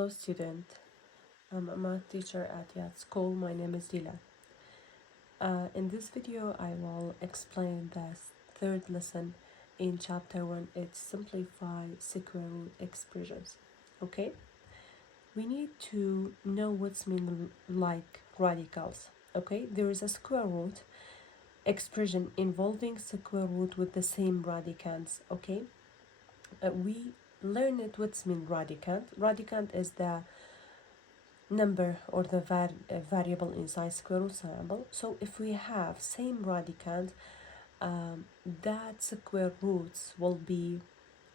Hello student, I'm a math teacher at Yat School. My name is Dilan. In this video I will explain the third lesson in chapter 1. It's simplify square root expressions. Okay, we need to know what's mean like radicals. Okay, there is a square root expression involving square root with the same radicands. Okay, we learn it what's mean radicand. Radicand is the number or the variable inside square root symbol. So if we have same radicand, that square roots will be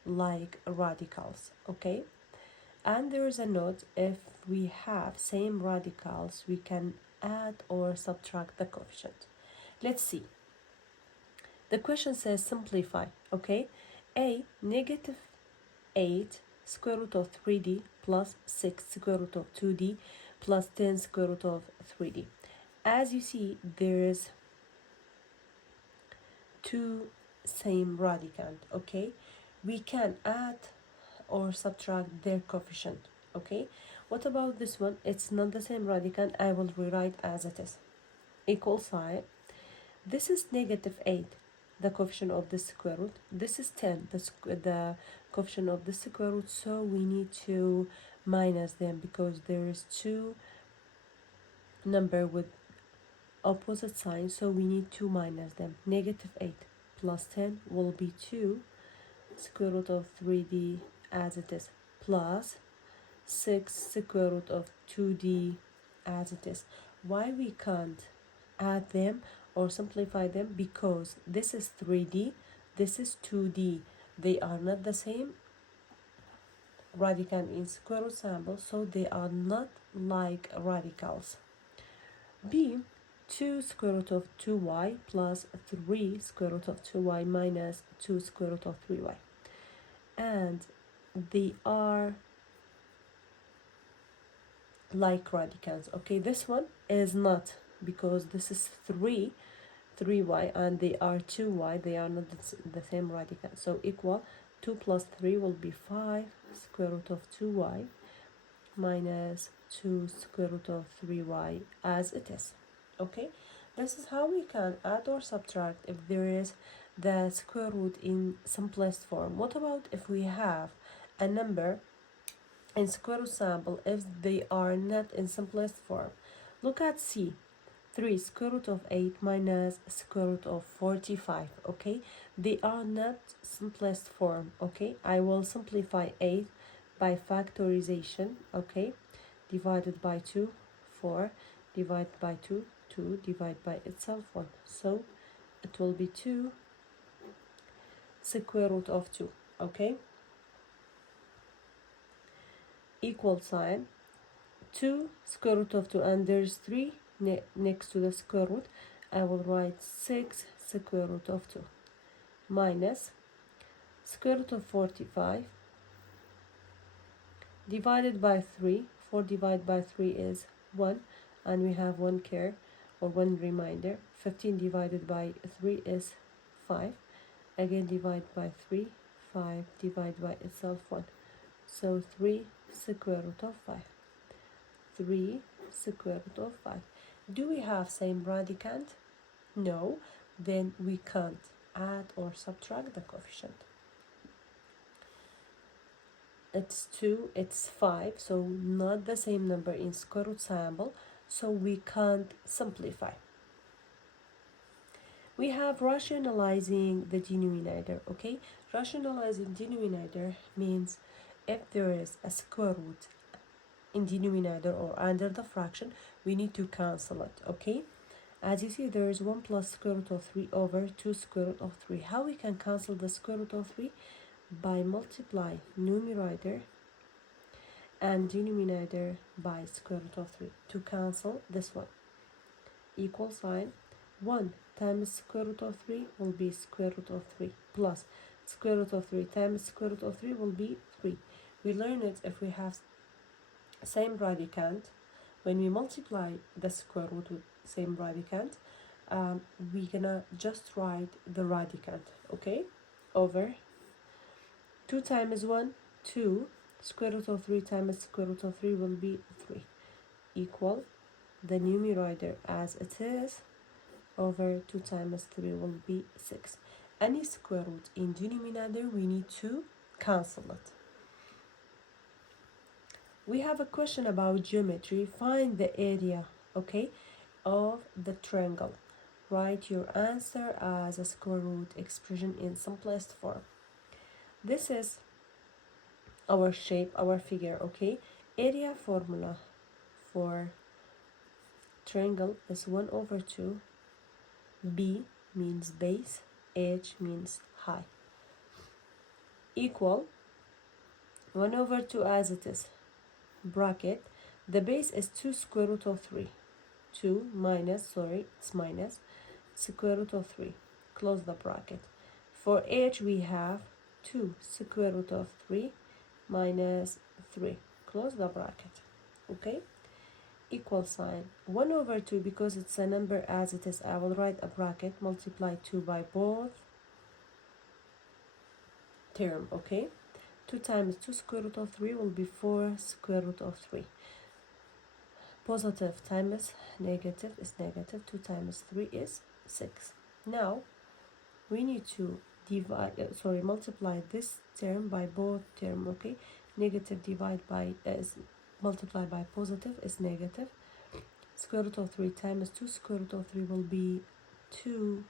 like radicals. Okay, and there is a note: if we have same radicals, we can add or subtract the coefficient. Let's see. The question says simplify. Okay, a negative 8 square root of 3d plus 6 square root of 2d plus 10 square root of 3d. As you see, there is two same radicand. Okay, we can add or subtract their coefficient. Okay, what about this one? It's not the same radicand. I will rewrite as it is. Equal sign. This is negative 8, the coefficient of the square root. This is 10, the coefficient of the square root. So we need to minus them because there is two number with opposite sign. So we need to minus them. Negative 8 plus 10 will be 2 square root of 3d as it is plus 6 square root of 2d as it is. Why we can't add them or simplify them? Because this is 3d, this is 2d. They are not the same radicand in square root symbol, so they are not like radicals. B, 2 square root of 2y plus 3 square root of 2y minus 2 square root of 3y. And they are like radicals. Okay, this one is not, because this is 3y and they are 2y. They are not the same radical. So equal 2 plus 3 will be 5 square root of 2y minus 2 square root of 3y as it is. Okay, this is how we can add or subtract if there is the square root in simplest form. What about if we have a number in square root symbol if they are not in simplest form? Look at C. 3 square root of 8 minus square root of 45. Okay, they are not simplest form. Okay, I will simplify 8 by factorization. Okay, divided by 2 4, divided by 2 2, divided by itself 1. So it will be 2 square root of 2. Okay, equal sign 2 square root of 2, and there's 3 next to the square root. I will write 6 square root of 2 minus square root of 45 divided by 3. 4 divided by 3 is 1, and we have 1 care or 1 reminder. 15 divided by 3 is 5. Again, divide by 3. 5 divided by itself 1. So 3 square root of 5. 3 square root of 5. Do we have same radicand? No. Then we can't add or subtract the coefficient. It's 2, it's 5, so not the same number in square root symbol, so we can't simplify. We have rationalizing the denominator. Okay, rationalizing denominator means if there is a square root in denominator or under the fraction, we need to cancel it. Okay, as you see, there is 1 plus square root of 3 over 2 square root of 3. How we can cancel the square root of 3? By multiply numerator and denominator by square root of 3 to cancel this one. Equal sign 1 times square root of 3 will be square root of 3 plus square root of 3 times square root of 3 will be 3. We learn it if we have same radicand. When we multiply the square root with same radicand, we're gonna just write the radicand. Okay, over 2 times 1 2 Square root of 3 times square root of 3 will be 3, equal the numerator as it is over 2 times 3 will be 6. Any square root in denominator, we need to cancel it. We have a question about geometry. Find the area, okay, of the triangle. Write your answer as a square root expression in simplest form. This is our shape, our figure, okay? Area formula for triangle is 1 over 2. B means base, H means height. Equal 1 over 2 as it is. Bracket. The base is 2 square root of 3. 2 minus, sorry, it's minus, square root of 3. Close the bracket. For H we have 2 square root of 3 minus 3. Close the bracket. Okay? Equal sign. 1 over 2, because it's a number as it is, I will write a bracket, multiply 2 by both term, okay? 2 times 2 square root of 3 will be 4 square root of 3. Positive times negative is negative. 2 times 3 is 6. Now, we need to multiply this term by both term, okay? Negative divide by multiply by positive is negative. Square root of 3 times 2 square root of 3 will be 2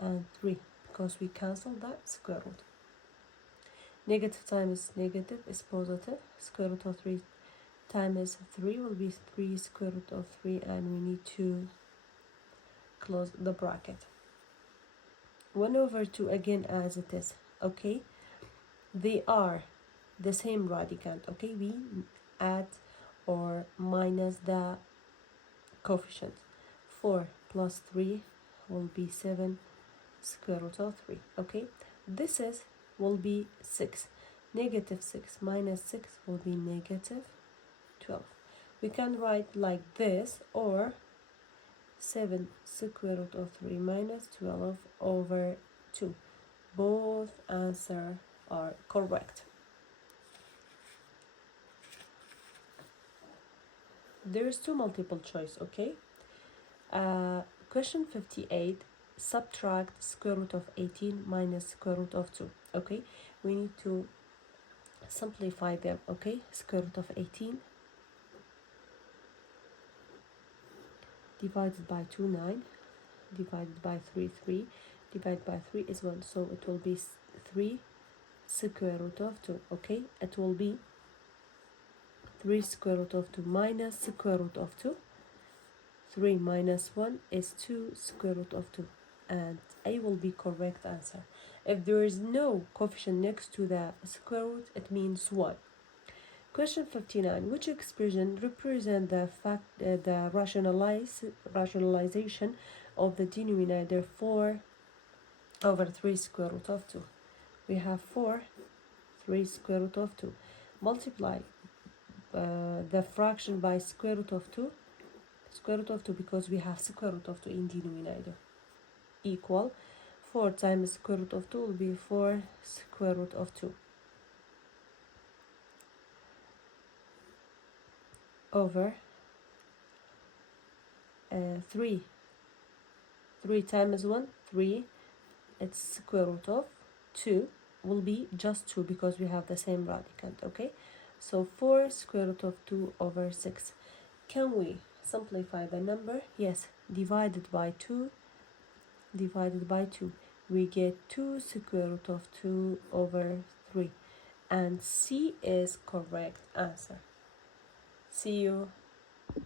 and 3, because we cancel that square root. Negative times negative is positive. Square root of 3 times 3 will be 3 square root of 3, and we need to close the bracket. 1 over 2 again as it is, okay? They are the same radicand, okay? We add or minus the coefficient. 4 plus 3 will be 7 square root of 3, okay? This is will be 6. Negative 6 minus 6 will be negative 12. We can write like this, or 7 square root of 3 minus 12 over 2. Both answers are correct. There is two multiple choice, okay? Question 58, subtract square root of 18 minus square root of 2, okay? We need to simplify them, okay? Square root of 18 divided by 2, 9, divided by 3, 3, divided by 3 is 1, so it will be 3 square root of 2, okay? It will be 3 square root of 2 minus square root of 2. 3 minus 1 is 2 square root of 2, and A will be correct answer. If there is no coefficient next to the square root, it means 1. Question 59. Which expression represent the rationalization of the denominator 4 over 3 square root of 2? We have 4, 3 square root of 2. Multiply the fraction by square root of 2. Square root of 2, because we have square root of 2 in denominator, equal 4 times square root of 2 will be 4 square root of 2 over 3. 3 times 1, 3, it's square root of 2 will be just 2, because we have the same radicand, okay? So 4 square root of 2 over 6. Can we simplify the number? Yes, divided by 2, divided by 2. We get 2 square root of 2 over 3. And C is correct answer. See you